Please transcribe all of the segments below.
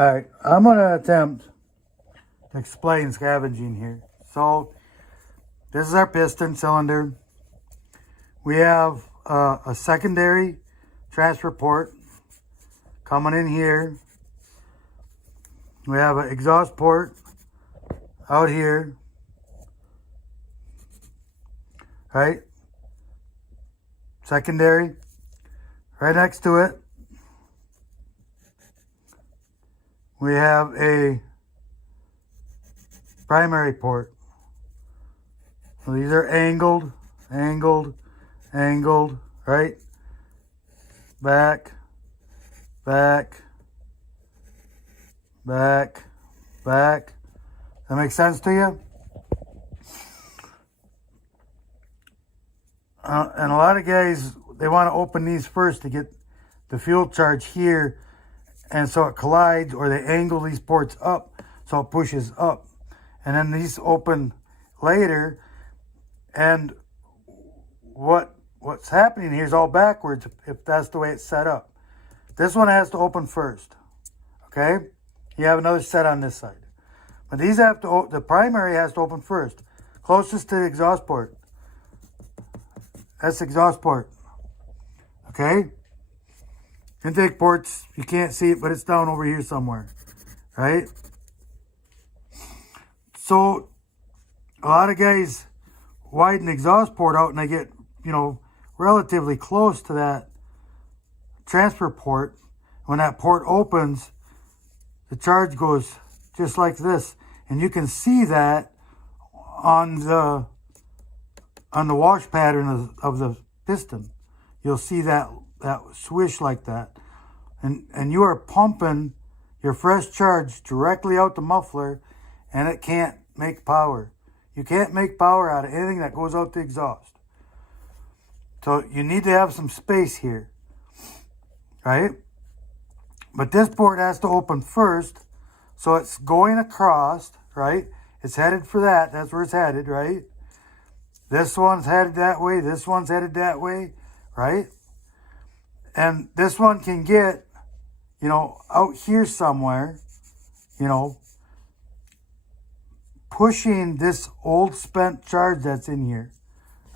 Alright, I'm going to attempt to explain scavenging here. So, this is our piston cylinder. We have a secondary transfer port coming in here. We have an exhaust port out here. Right? Secondary. Right next to it, we have a primary port. So these are angled, right? Back, back, back, back. That makes sense to you? And a lot of guys, they want to open these first to get the fuel charge here, and so it collides, or they angle these ports up so it pushes up. And then these open later, and what's happening here is all backwards if that's the way it's set up. This one has to open first, okay? You have another set on this side. But these have to, the primary has to open first, closest to the exhaust port. That's the exhaust port, okay? Intake ports, you can't see it, but it's down over here somewhere, right? So, a lot of guys widen the exhaust port out and they get, relatively close to that transfer port. When that port opens, the charge goes just like this. And you can see that on the wash pattern of the piston. You'll see that swish like that. And you are pumping your fresh charge directly out the muffler, and it can't make power. You can't make power out of anything that goes out the exhaust. So you need to have some space here, right? But this port has to open first, so it's going across, right? It's headed for that. That's where it's headed, right? This one's headed that way. This one's headed that way, right? And this one can get, out here somewhere, pushing this old spent charge that's in here,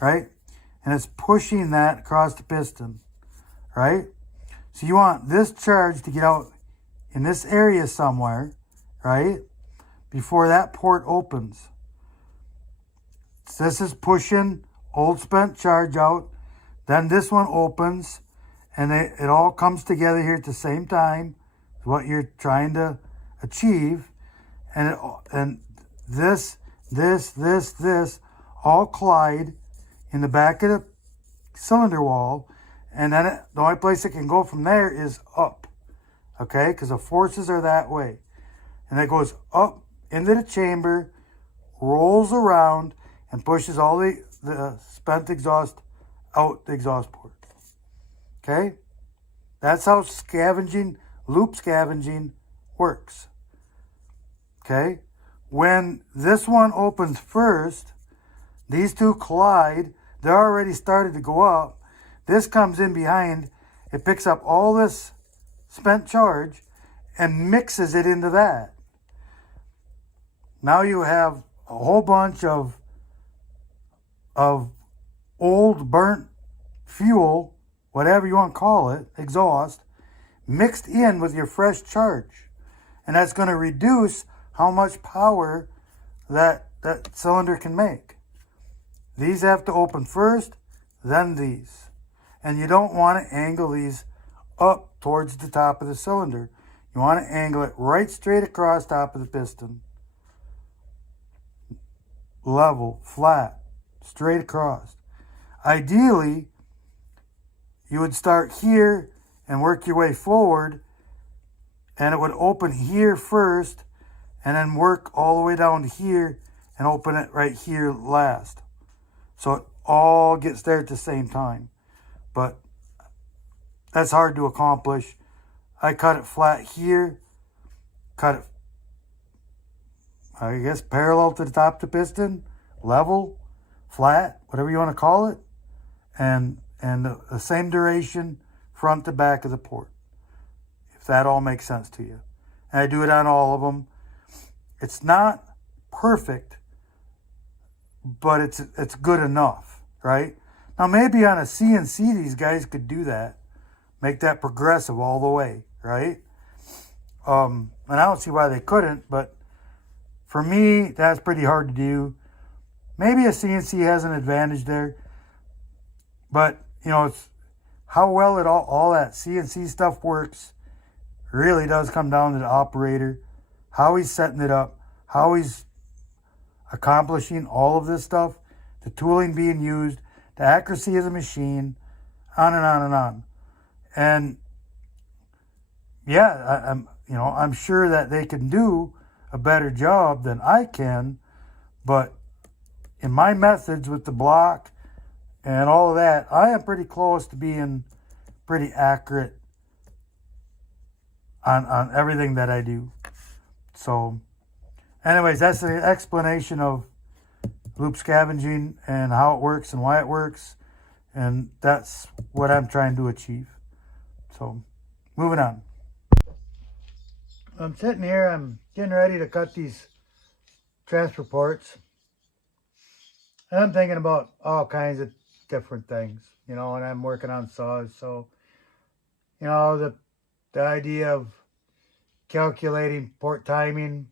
right? And it's pushing that across the piston, right? So you want this charge to get out in this area somewhere, right? Before that port opens. So this is pushing old spent charge out. Then this one opens, and it all comes together here at the same time. What you're trying to achieve, and this all collide in the back of the cylinder wall, and then the only place it can go from there is up, okay? Because the forces are that way, and it goes up into the chamber, rolls around, and pushes all the spent exhaust out the exhaust port. Okay? That's how loop scavenging works. Okay? When this one opens first, these two collide. They're already started to go up. This comes in behind. It picks up all this spent charge and mixes it into that. Now you have a whole bunch of old burnt fuel, whatever you want to call it, exhaust, mixed in with your fresh charge. And that's going to reduce how much power that cylinder can make. These have to open first, then these. And you don't want to angle these up towards the top of the cylinder. You want to angle it right straight across top of the piston. Level, flat, straight across. Ideally, you would start here and work your way forward, and it would open here first, and then work all the way down to here and open it right here last. So it all gets there at the same time. But that's hard to accomplish. I cut it flat here, cut it, I guess, parallel to the top of the piston, level, flat, whatever you want to call it, and the same duration front to back of the port, if that all makes sense to you. and I do it on all of them. It's not perfect, but it's good enough, right? Now maybe on a CNC these guys could do that, make that progressive all the way, right? And I don't see why they couldn't, but for me that's pretty hard to do. Maybe a CNC has an advantage there, but you know, it's how well it all that CNC stuff works really does come down to the operator, how he's setting it up, how he's accomplishing all of this stuff, the tooling being used, the accuracy of the machine, on and on and on. And yeah, I'm sure that they can do a better job than I can, but in my methods with the block and all of that, I am pretty close to being pretty accurate on everything that I do. So anyways, that's the explanation of loop scavenging and how it works and why it works. And that's what I'm trying to achieve. So moving on. I'm sitting here, I'm getting ready to cut these transfer ports. And I'm thinking about all kinds of different things, and I'm working on saws. So, the idea of calculating port timing.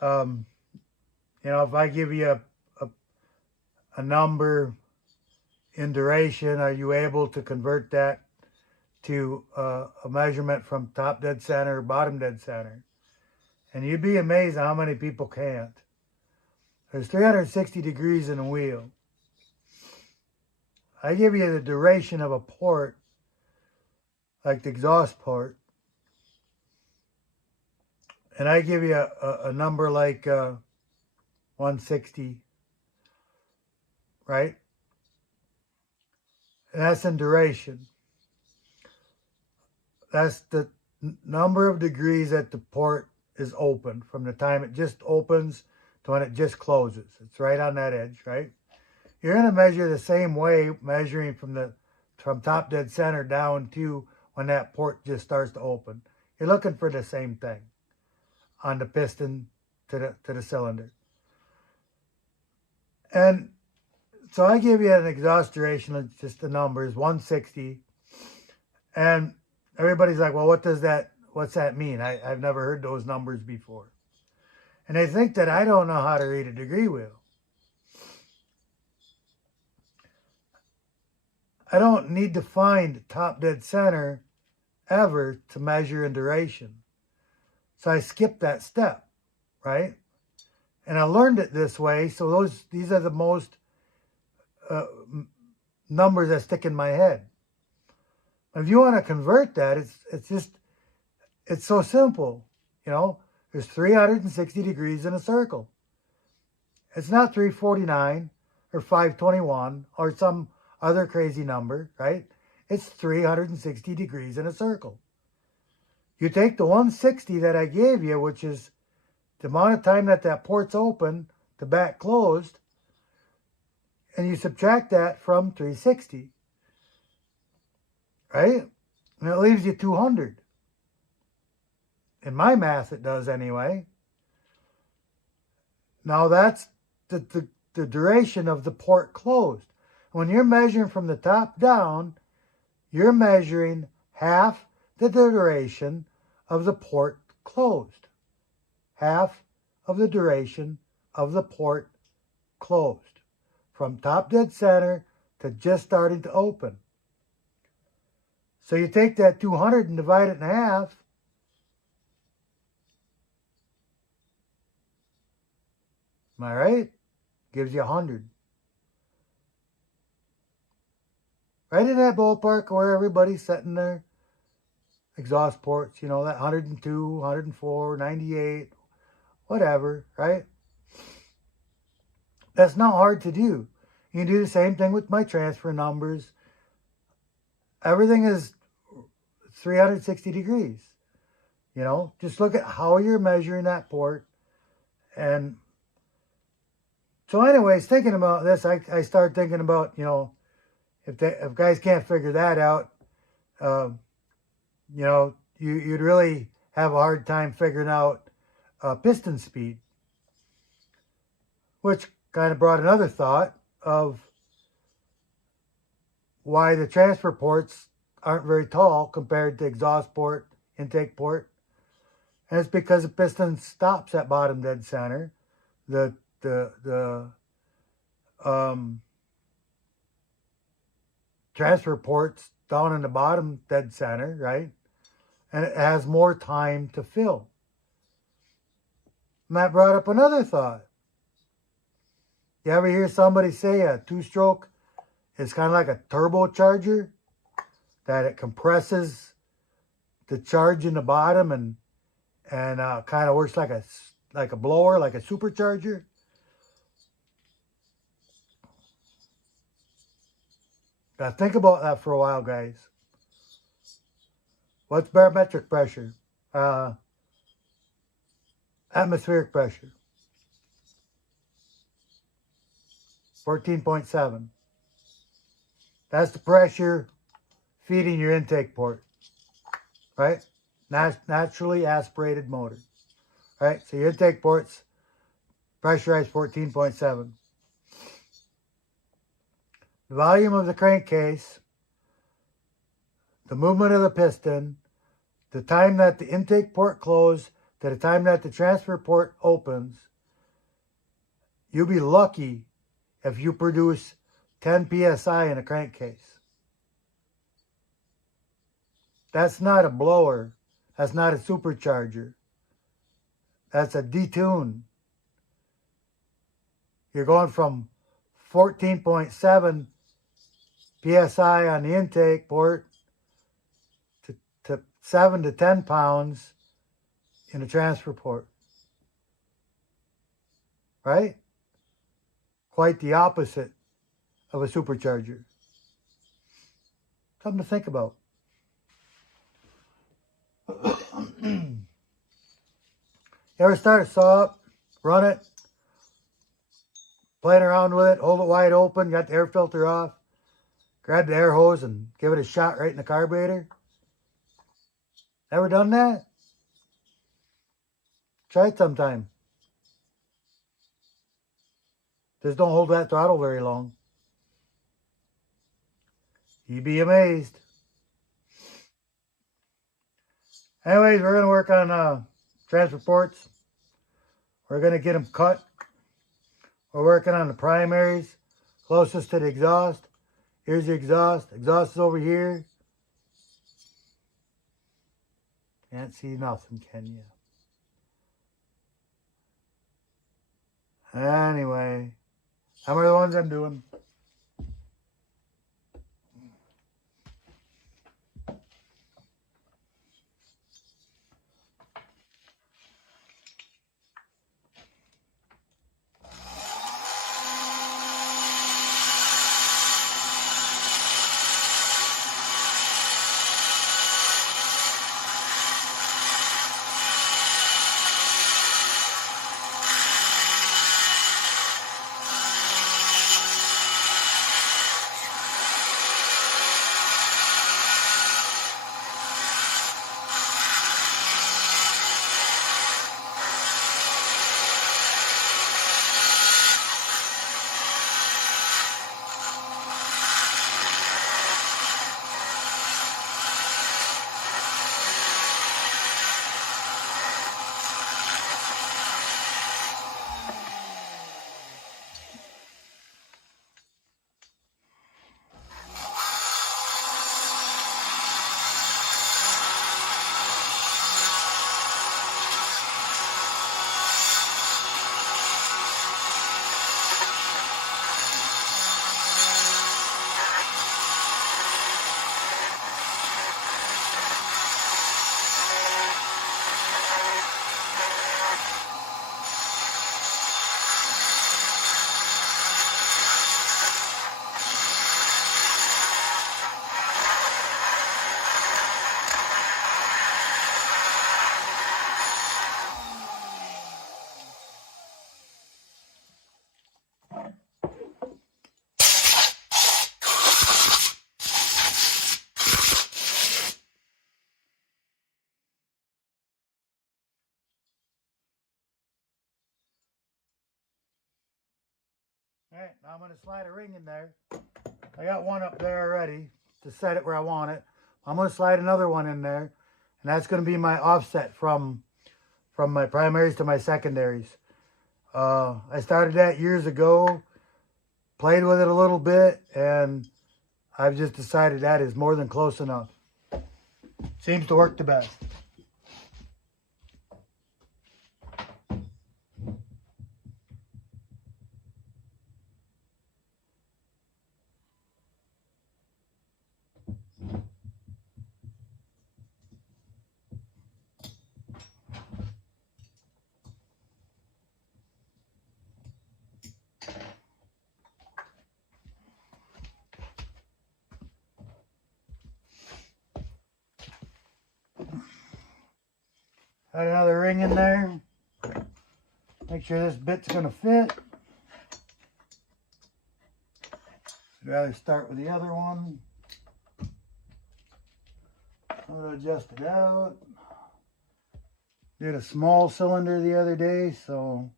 If I give you a number in duration, are you able to convert that to a measurement from top dead center or bottom dead center? And you'd be amazed how many people can't. There's 360 degrees in a wheel. I give you the duration of a port, like the exhaust port, and I give you a number like 160, right? And that's in duration. That's the number of degrees that the port is open from the time it just opens to when it just closes. It's right on that edge, right? You're going to measure the same way, measuring from top dead center down to when that port just starts to open. You're looking for the same thing on the piston to the cylinder. And so I give you an exhaust duration of just the numbers, 160. And everybody's like, well, what's that mean? I've never heard those numbers before. And they think that I don't know how to read a degree wheel. I don't need to find top dead center ever to measure in duration. So I skipped that step, right? And I learned it this way. So these are the most numbers that stick in my head. If you want to convert that, it's so simple. There's 360 degrees in a circle. It's not 349 or 521 or some other crazy number, right? It's 360 degrees in a circle. You take the 160 that I gave you, which is the amount of time that port's open, the back closed, and you subtract that from 360, right? And it leaves you 200. In my math, it does anyway. Now that's the duration of the port closed. When you're measuring from the top down, you're measuring half the duration of the port closed. Half of the duration of the port closed. From top dead center to just starting to open. So you take that 200 and divide it in half. Am I right? Gives you 100. Right in that ballpark where everybody's setting their exhaust ports, that 102, 104, 98, whatever, right? That's not hard to do. You can do the same thing with my transfer numbers. Everything is 360 degrees. Just look at how you're measuring that port. And so anyways, thinking about this, I start thinking about, if guys can't figure that out, you'd really have a hard time figuring out piston speed, which kind of brought another thought of why the transfer ports aren't very tall compared to exhaust port, intake port. And it's because the piston stops at bottom dead center. The transfer port's down in the bottom dead center, right? And it has more time to fill. And that brought up another thought. You ever hear somebody say a two-stroke is kind of like a turbocharger? That it compresses the charge in the bottom and kind of works like a blower, like a supercharger. Now think about that for a while, guys. What's barometric pressure? Atmospheric pressure. 14.7. That's the pressure feeding your intake port, right? Naturally aspirated motor, right? So your intake port's pressurized 14.7. The volume of the crankcase, the movement of the piston, the time that the intake port closed to the time that the transfer port opens, you'll be lucky if you produce 10 psi in a crankcase. That's not a blower. That's not a supercharger. That's a detune. You're going from 14.7 psi on the intake port to 7 to 10 pounds in the transfer port. Right? Quite the opposite of a supercharger. Something to think about. You ever start a saw up, run it, playing around with it, hold it wide open, got the air filter off, grab the air hose and give it a shot right in the carburetor? Ever done that? Try it sometime. Just don't hold that throttle very long. You'd be amazed. Anyways, we're going to work on transfer ports. We're going to get them cut. We're working on the primaries closest to the exhaust. Here's the exhaust. Exhaust is over here. Can't see nothing, can you? Anyway, how many of the ones I'm doing? Alright, now I'm going to slide a ring in there. I got one up there already to set it where I want it. I'm going to slide another one in there, and that's going to be my offset from my primaries to my secondaries. I started that years ago, played with it a little bit, and I've just decided that is more than close enough. Seems to work the best. Got another ring in there. Make sure this bit's going to fit. I'd rather start with the other one. I'm going to adjust it out. Did a small cylinder the other day, so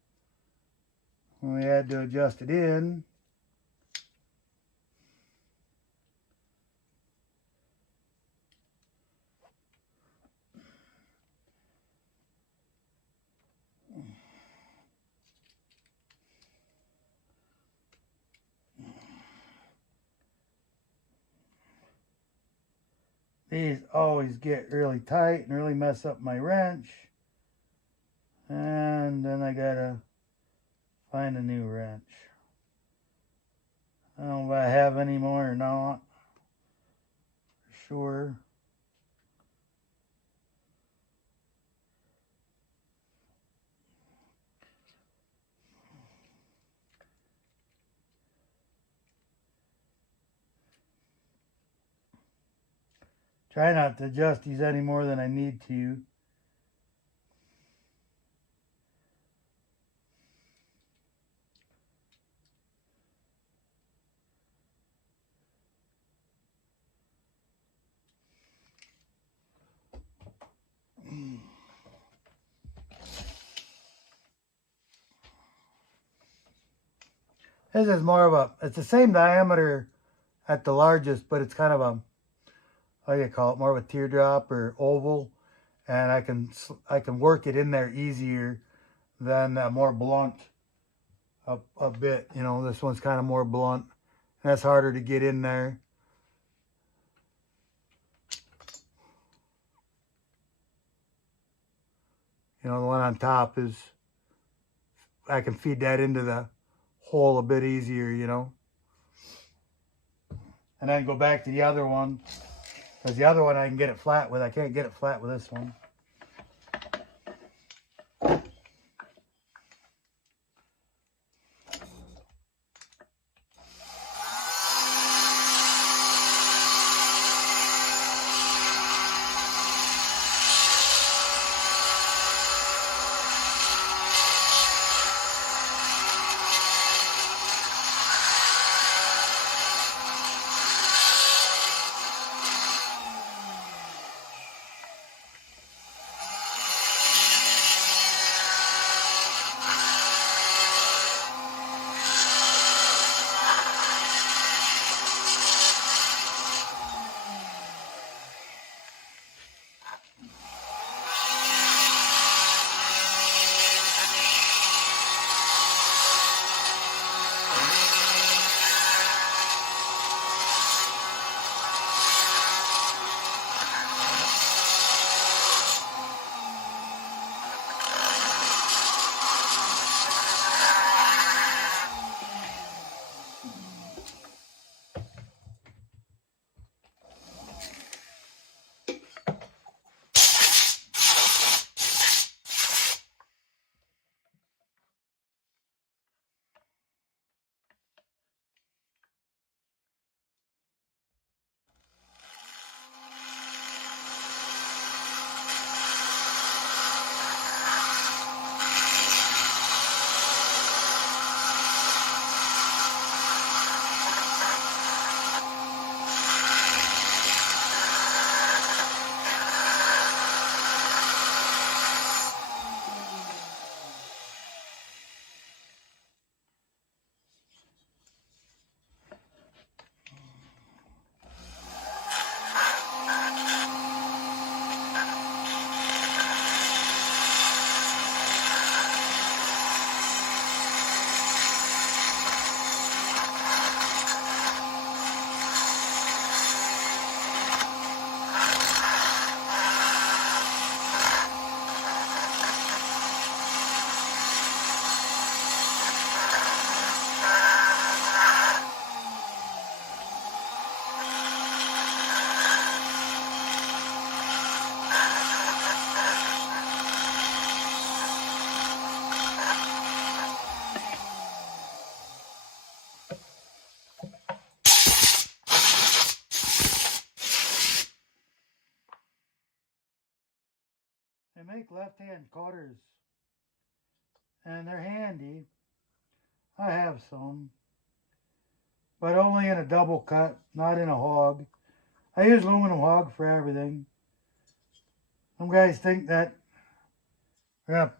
we had to adjust it in. These always get really tight and really mess up my wrench. And then I gotta find a new wrench. I don't know if I have any more or not. For sure. Try not to adjust these any more than I need to. This is more of a, it's the same diameter at the largest, but it's kind of a, how do you call it, more of a teardrop or oval. And I can work it in there easier than a more blunt a bit. You know, this one's kind of more blunt. That's harder to get in there. You know, the one on top is, I can feed that into the hole a bit easier, you know. And then go back to the other one, because the other one I can get it flat with. I can't get it flat with this one. make left-hand cutters, and they're handy. I have some, but only in a double cut, not in a hog. I use aluminum hog for everything. Some guys think that we're gonna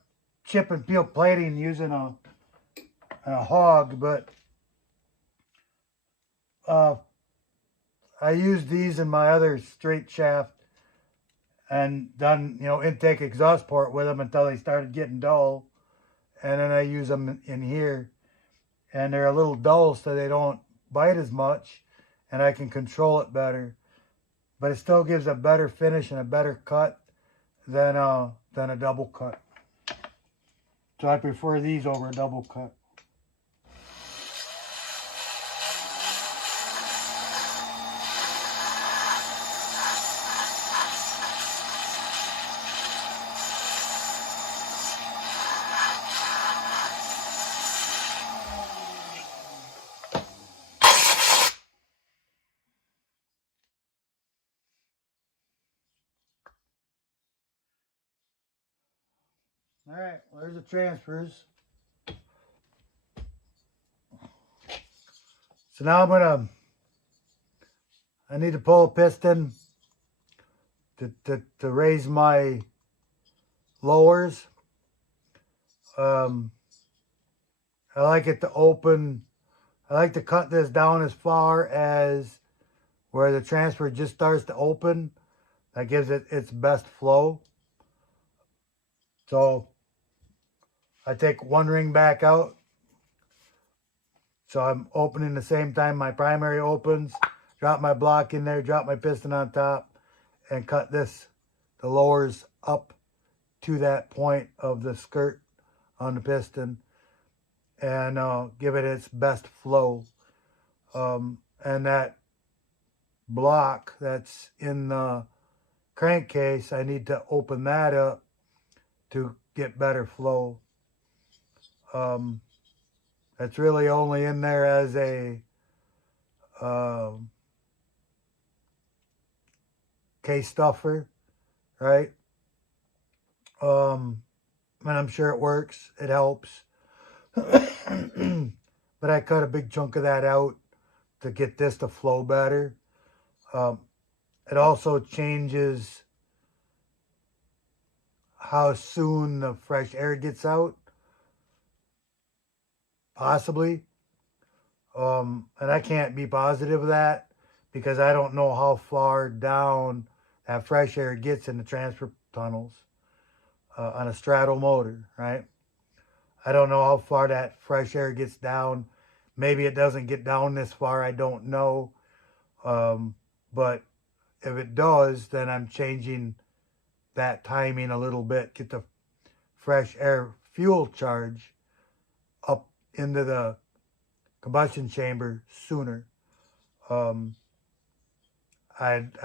chip and peel plating using a hog, but I used these in my other straight shaft and done, intake exhaust port with them until they started getting dull. And then I use them in here, and they're a little dull so they don't bite as much, and I can control it better. But it still gives a better finish and a better cut than a double cut. So I prefer these over a double cut. All right, well, there's the transfers. So now I need to pull a piston to raise my lowers. I like it to open. I like to cut this down as far as where the transfer just starts to open. That gives it its best flow. So I take one ring back out. So I'm opening the same time my primary opens. Drop my block in there, drop my piston on top, and cut the lowers up to that point of the skirt on the piston, and give it its best flow. And that block that's in the crankcase, I need to open that up to get better flow. It's really only in there as a case stuffer, right? And I'm sure it works. It helps. But I cut a big chunk of that out to get this to flow better. It also changes how soon the fresh air gets out. Possibly. And I can't be positive of that because I don't know how far down that fresh air gets in the transfer tunnels on a straddle motor, right? I don't know how far that fresh air gets down. Maybe it doesn't get down this far. I don't know. But if it does, then I'm changing that timing a little bit. Get the fresh air fuel charge up into the combustion chamber sooner. I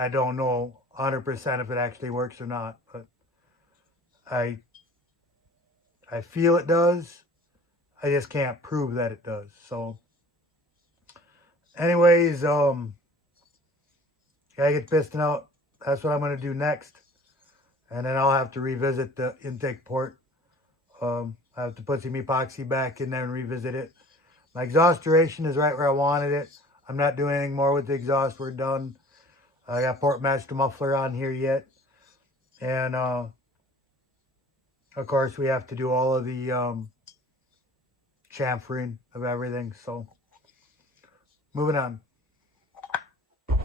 don't know 100% if it actually works or not, but I feel it does. I just can't prove that it does. So anyways, gotta get the piston out. That's what I'm gonna do next. And then I'll have to revisit the intake port. I have to put some epoxy back in there and revisit it. My exhaust duration is right where I wanted it. I'm not doing anything more with the exhaust. We're done. I got port matched muffler on here yet. And of course we have to do all of the chamfering of everything. So moving on. All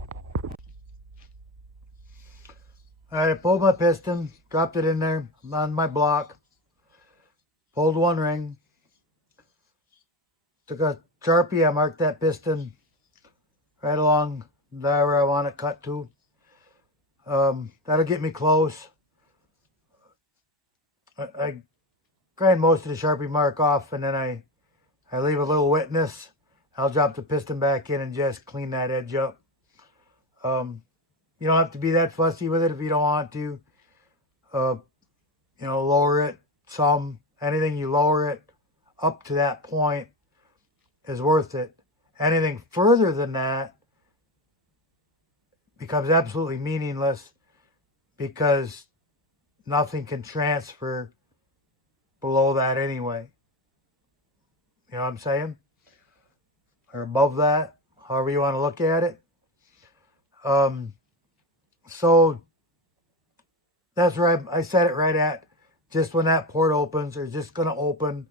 right, I pulled my piston, dropped it in there on my block, pulled one ring, took a Sharpie, I marked that piston right along there where I want it cut to. That'll get me close. I grind most of the Sharpie mark off, and then I leave a little wetness. I'll drop the piston back in and just clean that edge up. You don't have to be that fussy with it if you don't want to. Lower it some. Anything you lower it up to that point is worth it. Anything further than that becomes absolutely meaningless because nothing can transfer below that anyway. You know what I'm saying? Or above that, however you want to look at it. So that's where I set it right at. Just when that port opens, or just going to open.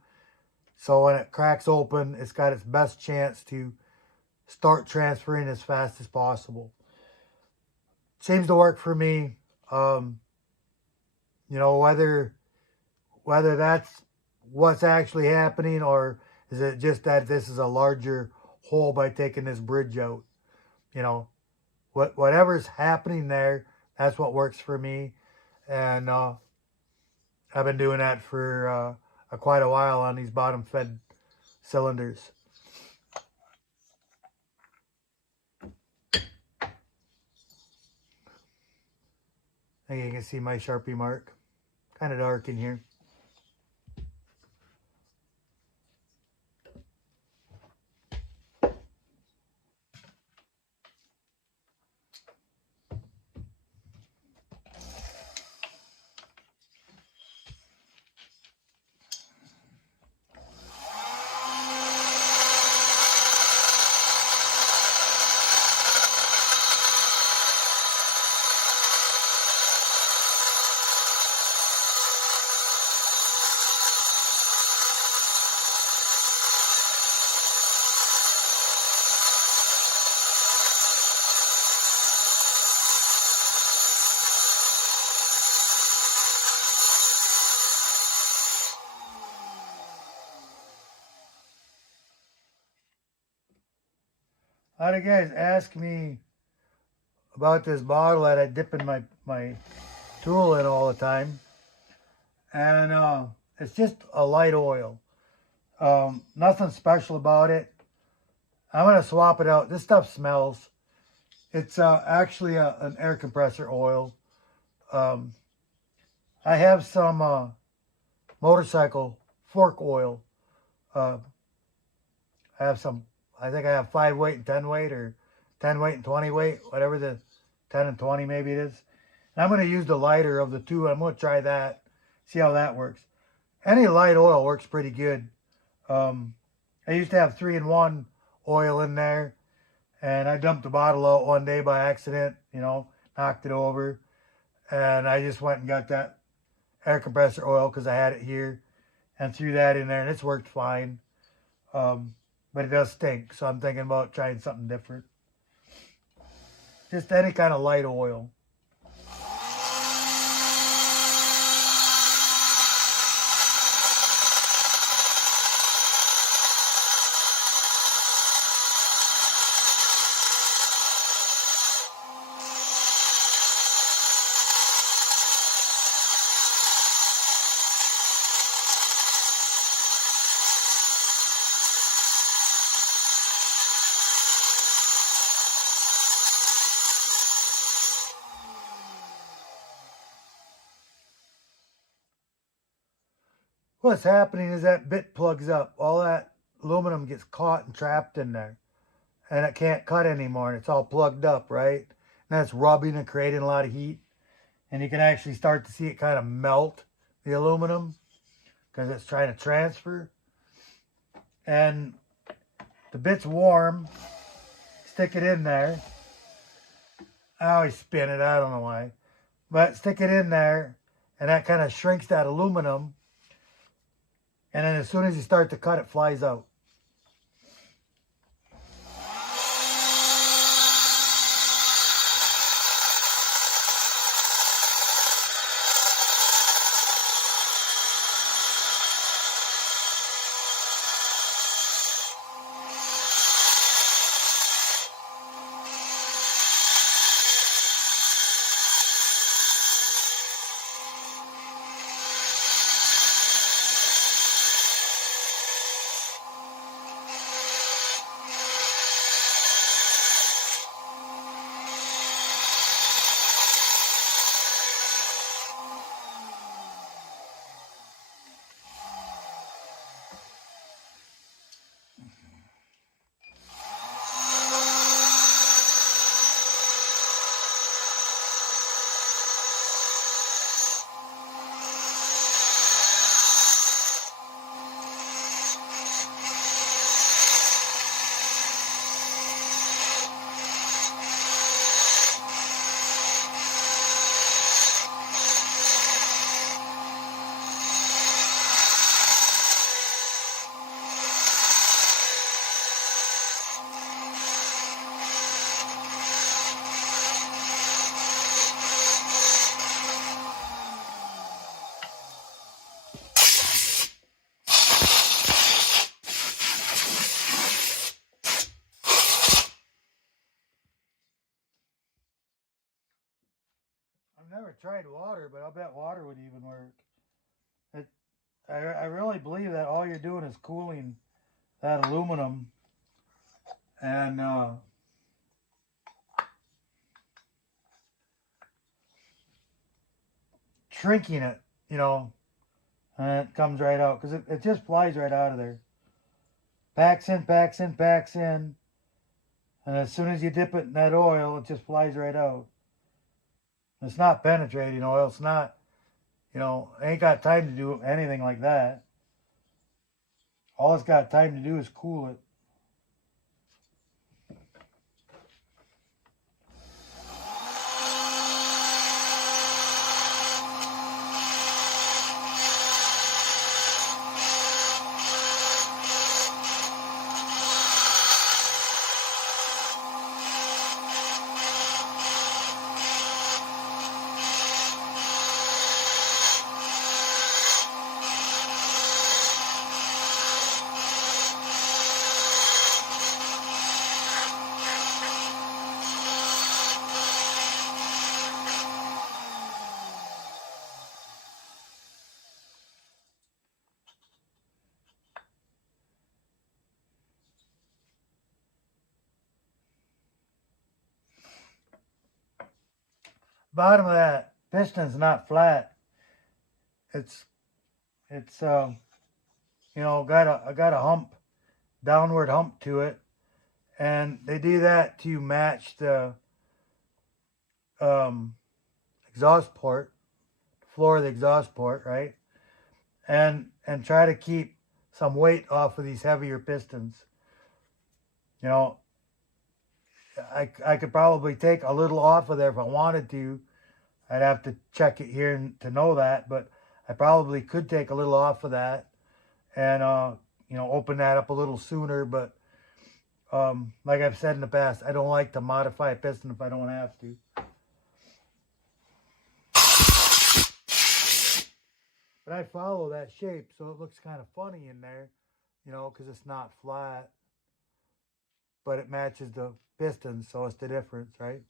So when it cracks open, it's got its best chance to start transferring as fast as possible. Seems to work for me. You know, whether that's what's actually happening, or is it just that this is a larger hole by taking this bridge out? You know, whatever's happening there, that's what works for me. And I've been doing that for quite a while on these bottom fed cylinders. I think you can see my Sharpie mark. Kind of dark in here. A lot of guys ask me about this bottle that I dip in my tool in all the time. And it's just a light oil. Nothing special about it. I'm going to swap it out. This stuff smells. It's actually an air compressor oil. I have some motorcycle fork oil. I have some, I think I have 5 weight and 10 weight, or 10 weight and 20 weight, whatever the 10 and 20 maybe it is. And I'm going to use the lighter of the two. I'm going to try that, see how that works. Any light oil works pretty good. I used to have 3-in-1 oil in there, and I dumped the bottle out one day by accident, you know, knocked it over. And I just went and got that air compressor oil because I had it here, and threw that in there, and it's worked fine. But it does stink, so I'm thinking about trying something different. Just any kind of light oil. What's happening is that bit plugs up. All that aluminum gets caught and trapped in there. And it can't cut anymore. And it's all plugged up, right? And that's rubbing and creating a lot of heat. And you can actually start to see it kind of melt the aluminum because it's trying to transfer. And the bit's warm. Stick it in there. I always spin it. I don't know why. But stick it in there. And that kind of shrinks that aluminum. And then as soon as you start to cut, it flies out. never tried water, but I'll bet water would even work. I really believe that all you're doing is cooling that aluminum and shrinking it, you know, and it comes right out because it just flies right out of there. Packs in, packs in, packs in. And as soon as you dip it in that oil, it just flies right out. It's not penetrating oil. It's not, you know, ain't got time to do anything like that. All it's got time to do is cool it. Bottom of that piston's not flat. It's you know, got a hump, downward hump to it, and they do that to match the exhaust port, floor of the exhaust port, right? And try to keep some weight off of these heavier pistons. You know, I could probably take a little off of there if I wanted to. I'd have to check it here to know that, but I probably could take a little off of that and, you know, open that up a little sooner. But like I've said in the past, I don't like to modify a piston if I don't have to. But I follow that shape, so it looks kind of funny in there, you know, because it's not flat. But it matches the piston, so it's the difference, right?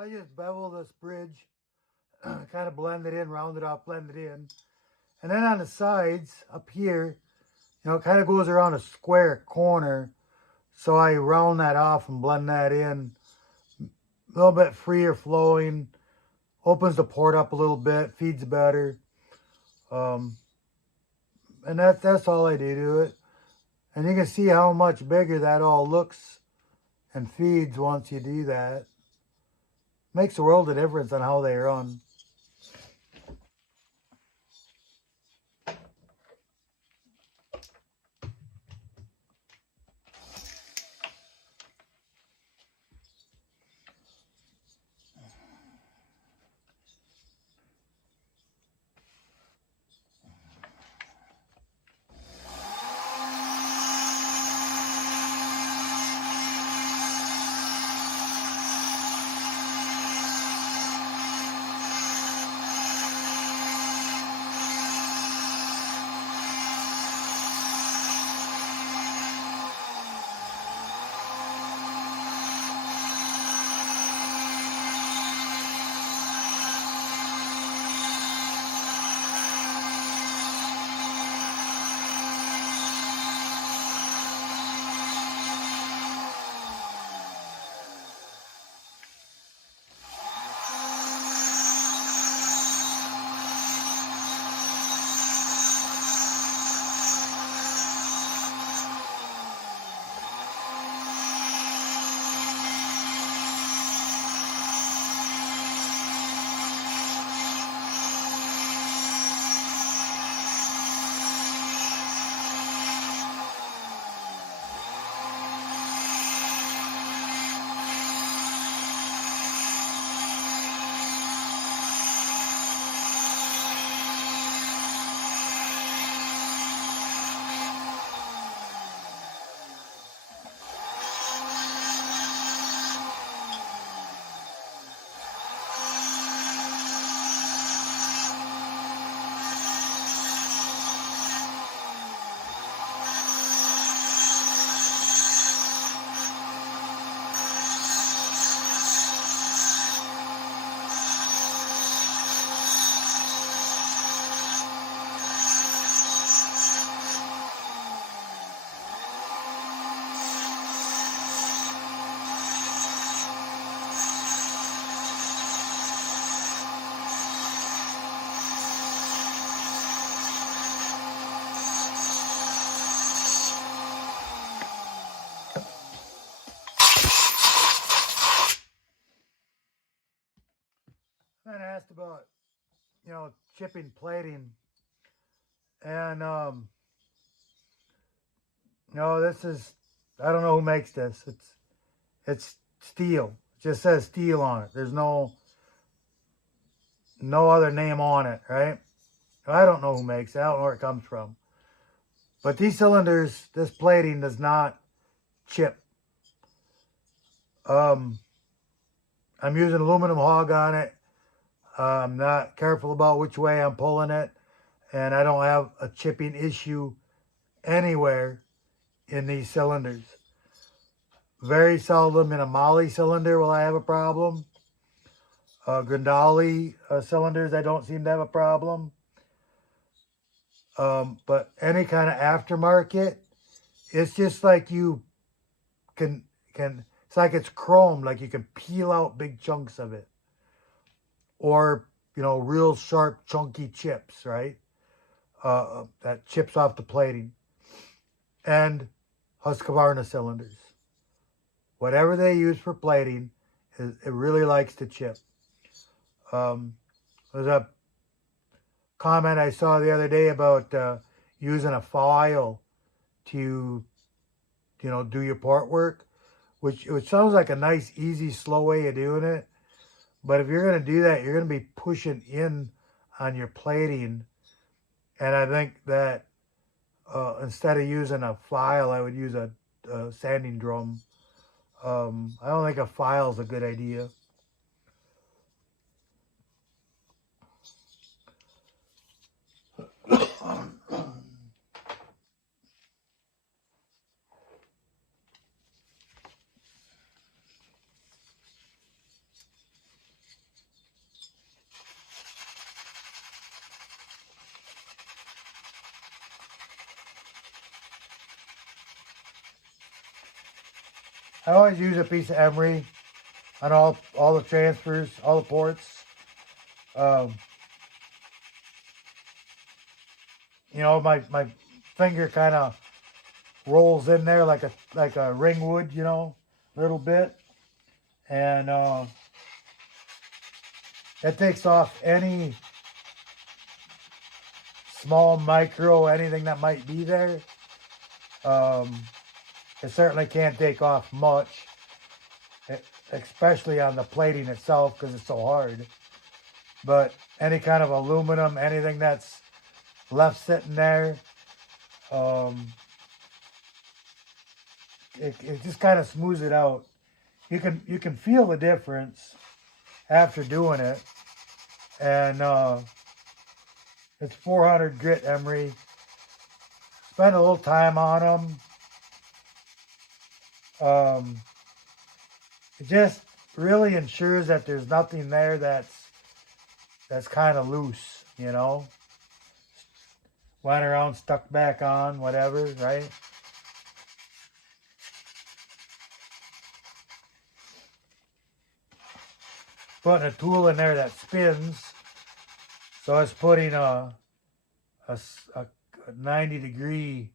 So I just bevel this bridge, kind of blend it in, round it off, blend it in. And then on the sides up here, you know, it kind of goes around a square corner. So I round that off and blend that in. A little bit freer flowing, opens the port up a little bit, feeds better. And that's all I do to it. And you can see how much bigger that all looks and feeds once you do that. Makes a world of difference on how they run. Then asked about, you know, chipping plating. And, no, this is, I don't know who makes this. It's steel. It just says steel on it. There's no other name on it, right? I don't know who makes it. I don't know where it comes from. But these cylinders, this plating does not chip. I'm using aluminum hog on it. I'm not careful about which way I'm pulling it. And I don't have a chipping issue anywhere in these cylinders. Very seldom in a Molle cylinder will I have a problem. Grundali cylinders, I don't seem to have a problem. But any kind of aftermarket, it's just like you can, it's like it's chrome, like you can peel out big chunks of it. Or, you know, real sharp, chunky chips, right? That chips off the plating. And Husqvarna cylinders. Whatever they use for plating, it really likes to chip. There's a comment I saw the other day about using a file to, you know, do your port work, which sounds like a nice, easy, slow way of doing it. But if you're going to do that, you're going to be pushing in on your plating. And I think that instead of using a file, I would use a sanding drum. I don't think a file is a good idea. I always use a piece of emery on all the transfers, all the ports. Um, you know, my finger kind of rolls in there like a ring would, you know, a little bit, and it takes off any small micro, anything that might be there. It certainly can't take off much, especially on the plating itself because it's so hard. But any kind of aluminum, anything that's left sitting there, it just kind of smooths it out. You can feel the difference after doing it, and it's 400 grit emery. Spend a little time on them. It just really ensures that there's nothing there that's kind of loose, you know. Went around, stuck back on, whatever, right? Putting a tool in there that spins, so it's putting a 90-degree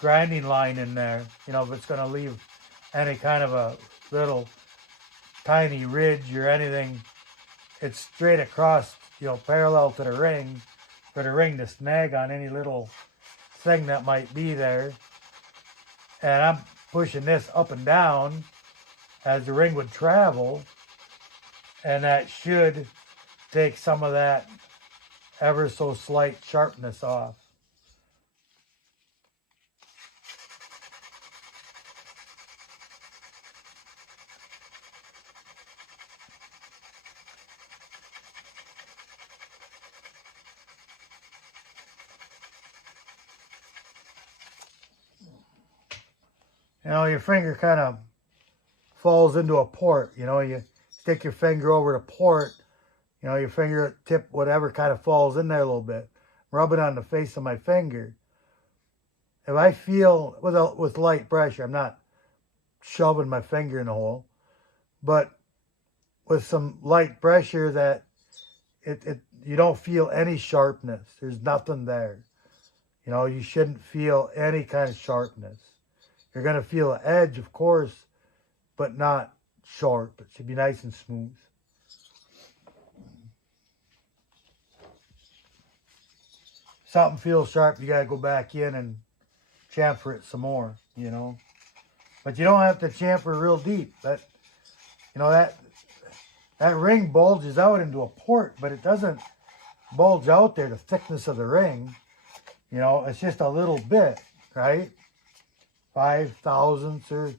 grinding line in there. You know, if it's going to leave any kind of a little tiny ridge or anything, it's straight across, you know, parallel to the ring, for the ring to snag on any little thing that might be there. And I'm pushing this up and down as the ring would travel, and that should take some of that ever so slight sharpness off. You know, your finger kind of falls into a port. You know, you stick your finger over the port, you know, your fingertip, whatever, kind of falls in there a little bit. Rub it on the face of my finger. If I feel, with light pressure, I'm not shoving my finger in the hole, but with some light pressure that you don't feel any sharpness. There's nothing there. You know, you shouldn't feel any kind of sharpness. You're going to feel an edge, of course, but not sharp. It should be nice and smooth. Something feels sharp, you got to go back in and chamfer it some more, you know. But you don't have to chamfer real deep. That, you know, that ring bulges out into a port, but it doesn't bulge out there the thickness of the ring. You know, it's just a little bit, right? 5 thousandths or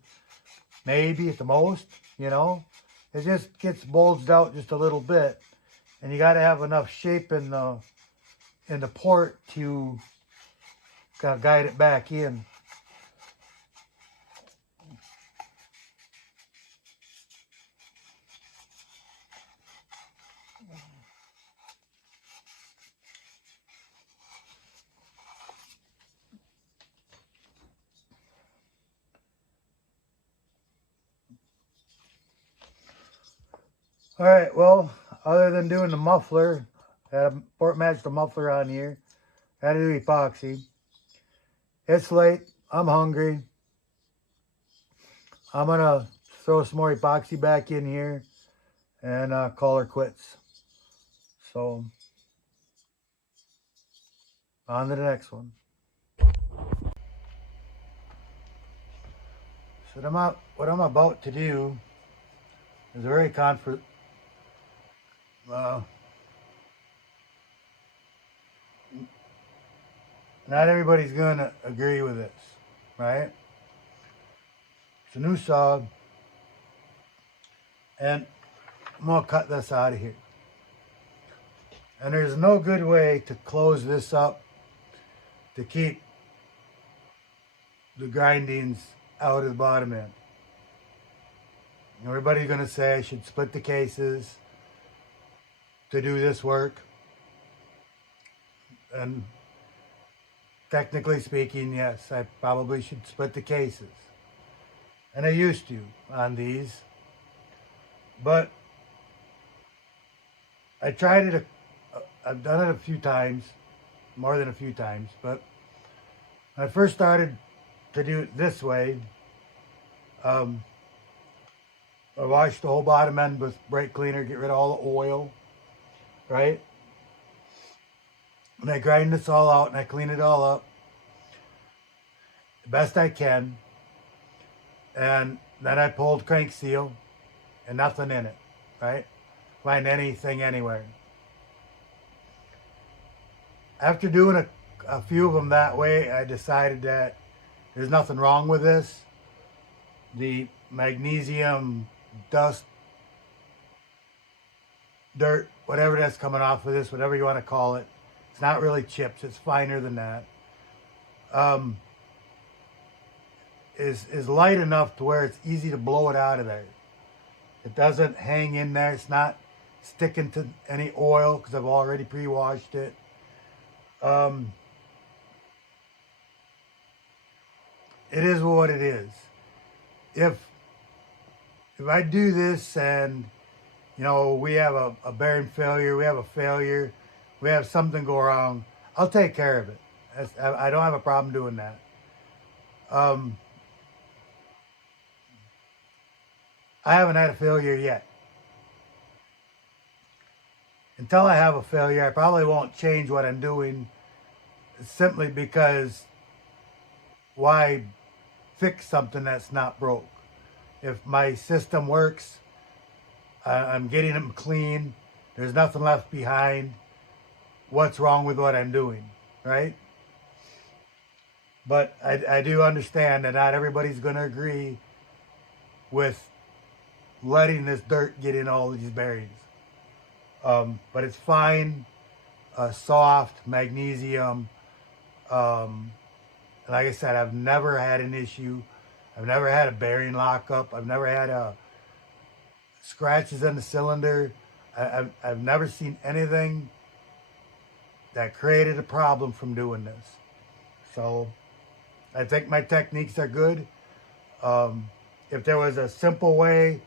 maybe at the most, you know. It just gets bulged out just a little bit. And you got to have enough shape in the port to kind of guide it back in. All right, well, other than doing the muffler, I had a port match the muffler on here. Had to do epoxy. It's late. I'm hungry. I'm going to throw some more epoxy back in here and call her quits. So, on to the next one. So what I'm about to do is very not everybody's going to agree with this, right? It's a new saw, and I'm going to cut this out of here. And there's no good way to close this up to keep the grindings out of the bottom end. Everybody's going to say I should split the cases to do this work. And technically speaking, yes, I probably should split the cases. And I used to on these. But I tried it, I've done it a few times, more than a few times. But when I first started to do it this way, um, I wash the whole bottom end with brake cleaner, get rid of all the oil, right? And I grind this all out and I clean it all up the best I can. And then I pulled crank seal and nothing in it, right? Find anything anywhere. After doing a few of them that way, I decided that there's nothing wrong with this. The magnesium dust, dirt, whatever that's coming off of this, whatever you want to call it, it's not really chips, it's finer than that. Is light enough to where it's easy to blow it out of there. It doesn't hang in there. It's not sticking to any oil because I've already pre-washed it. It is what it is. If I do this and, you know, we have a bearing failure, we have a failure, we have something go wrong, I'll take care of it. I don't have a problem doing that. I haven't had a failure yet. Until I have a failure, I probably won't change what I'm doing, simply because why fix something that's not broke? If my system works, I'm getting them clean, there's nothing left behind, what's wrong with what I'm doing, right? But I do understand that not everybody's going to agree with letting this dirt get in all these bearings. But it's fine, soft, magnesium. Like I said, I've never had an issue. I've never had a bearing lockup. I've never had scratches in the cylinder. I've never seen anything that created a problem from doing this. So I think my techniques are good. If there was a simple way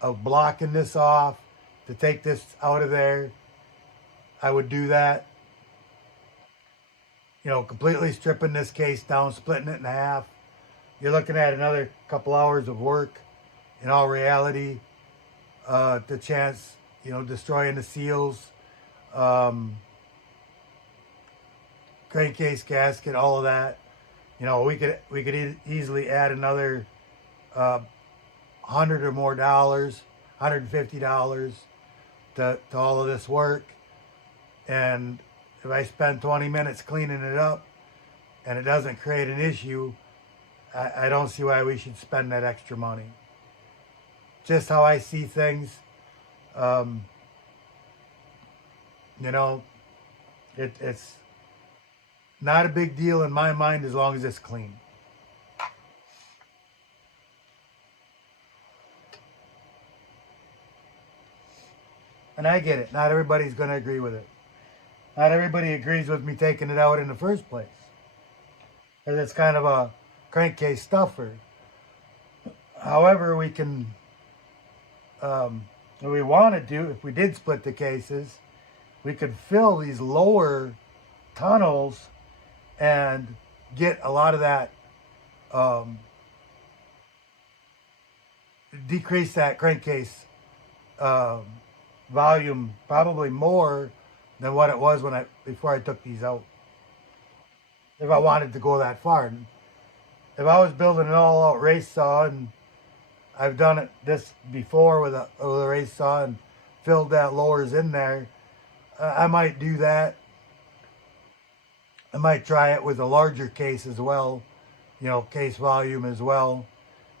of blocking this off to take this out of there, I would do that. You know, completely stripping this case down, splitting it in half. You're looking at another couple hours of work. In all reality, the chance, you know, destroying the seals, crankcase gasket, all of that. You know, we could easily add another $100 or more, $150 to all of this work. And if I spend 20 minutes cleaning it up and it doesn't create an issue, I don't see why we should spend that extra money. Just how I see things. You know, it's not a big deal in my mind as long as it's clean. And I get it. Not everybody's going to agree with it. Not everybody agrees with me taking it out in the first place, because it's kind of a crankcase stuffer. However, we can, if we wanted to, if we did split the cases, we could fill these lower tunnels and get a lot of that, decrease that crankcase volume probably more than what it was before I took these out. If I wanted to go that far. And if I was building an all-out race saw, and I've done this before with a race saw and filled that lowers in there, I might do that. I might try it with a larger case as well, you know, case volume as well.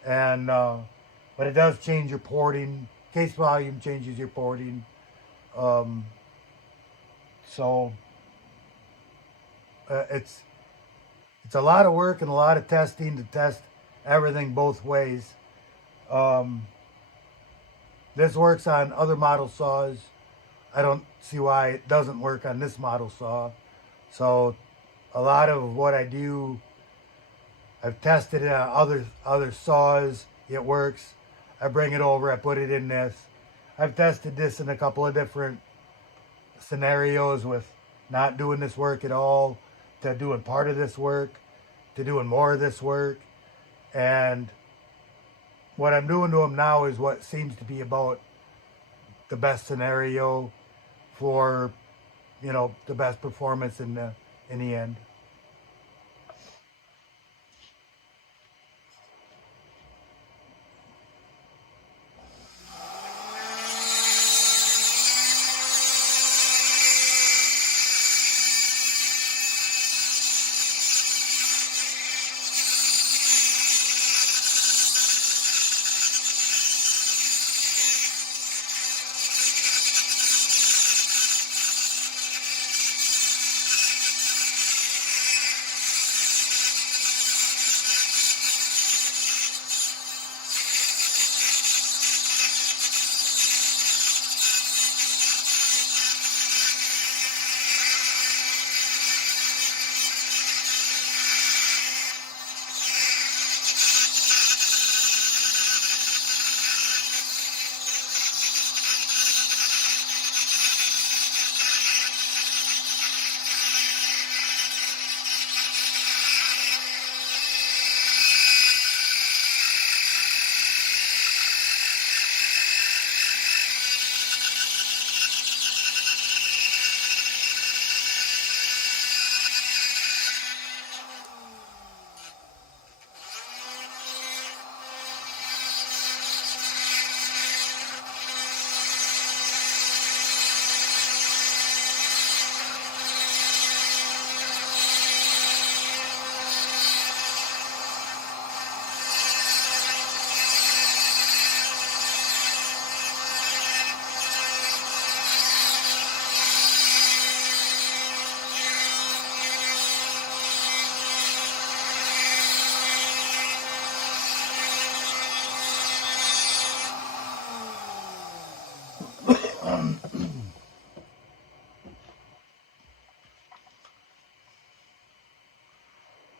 And but it does change your porting. Case volume changes your porting. So it's a lot of work and a lot of testing to test everything both ways. This works on other model saws. I don't see why it doesn't work on this model saw. So a lot of what I do, I've tested it on other saws it works. I bring it over, I put it in this. I've tested this in a couple of different scenarios with not doing this work at all, to doing part of this work, to doing more of this work. And what I'm doing to them now is what seems to be about the best scenario for, you know, the best performance in the end.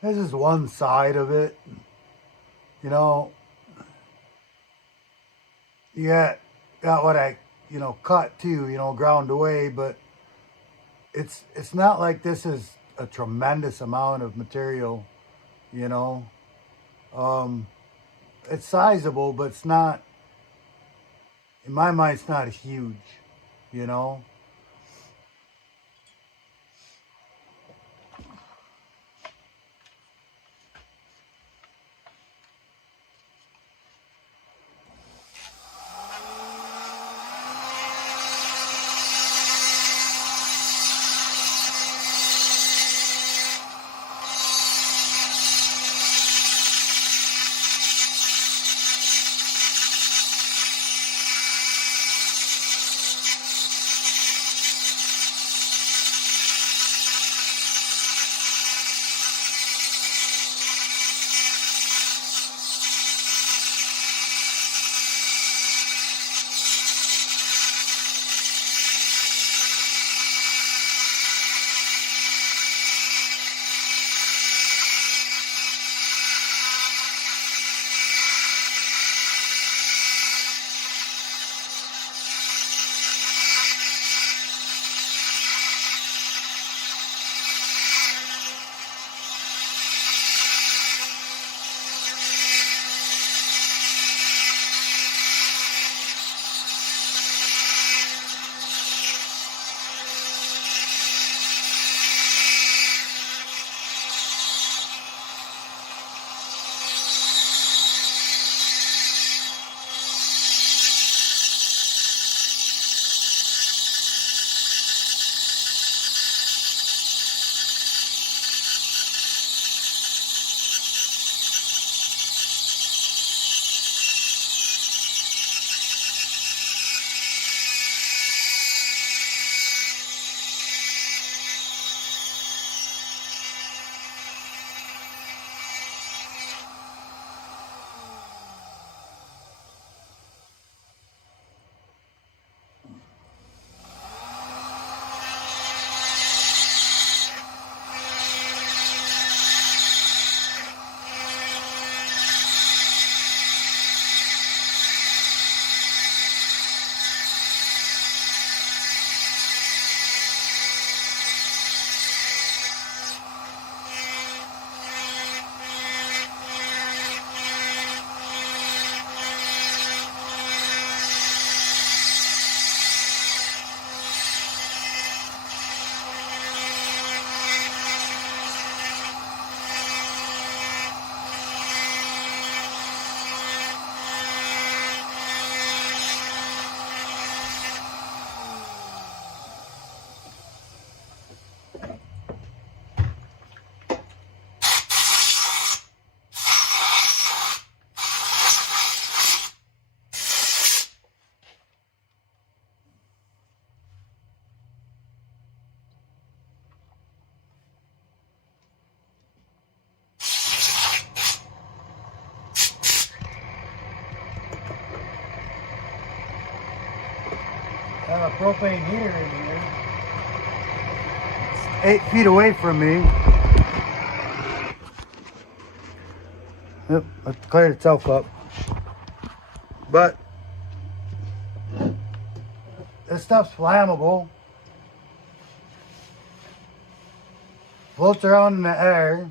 This is one side of it. You know, you got what I, you know, cut too, you know, ground away, but it's not like this is a tremendous amount of material, you know. It's sizable, but it's not, in my mind, it's not huge, you know. a propane heater in here. It's 8 feet away from me. Yep, it cleared itself up. But this stuff's flammable. Floats around in the air.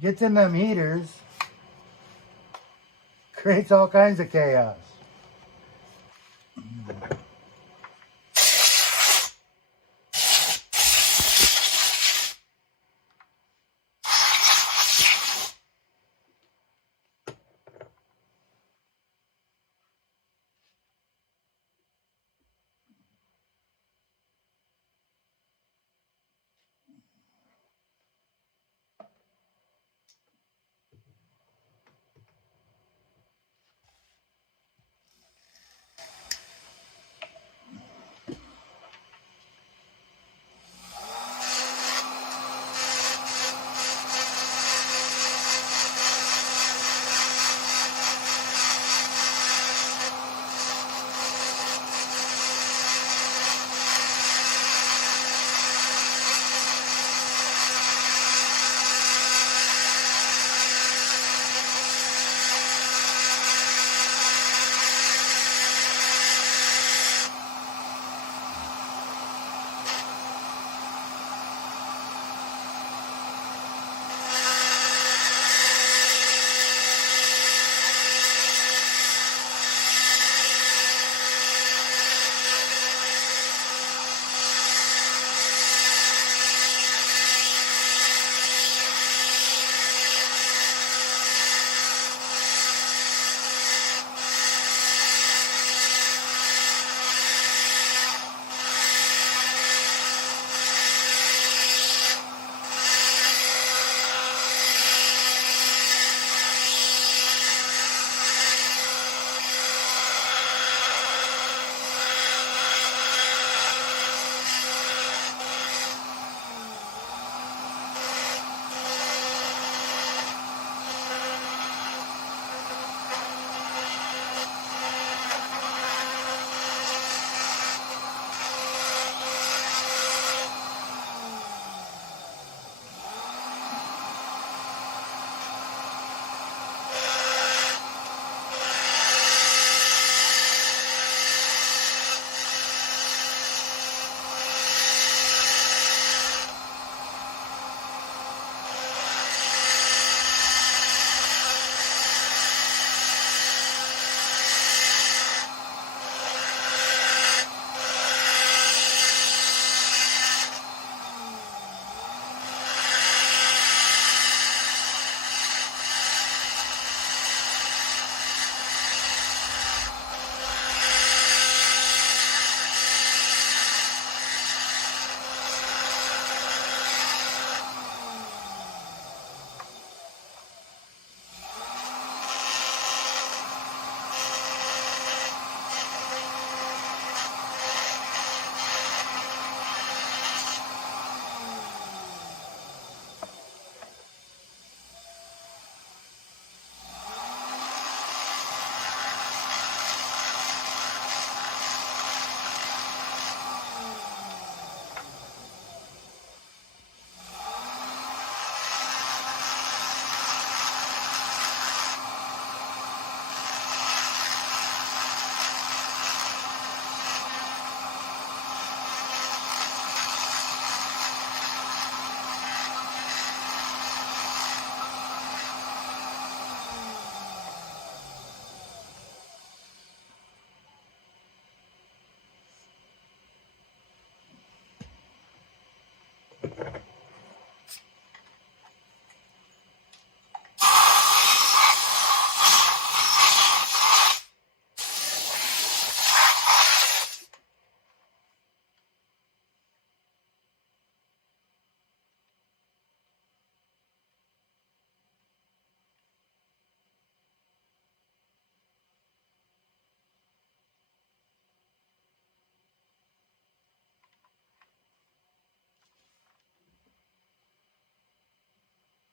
Gets in them heaters. Creates all kinds of chaos.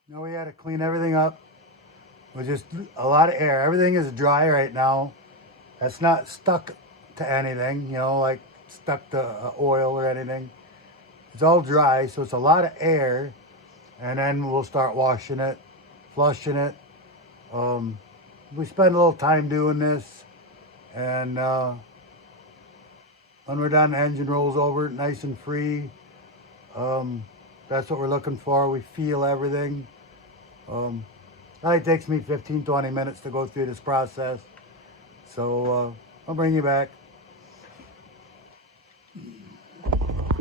Now we had to clean everything up with just a lot of air. Everything is dry right now. That's not stuck to anything, you know, like stuck to oil or anything. It's all dry, so it's a lot of air. And then we'll start washing it, flushing it. We spend a little time doing this. And when we're done, the engine rolls over nice and free. That's what we're looking for. We feel everything. It takes me 15-20 minutes to go through this process. So I'll bring you back.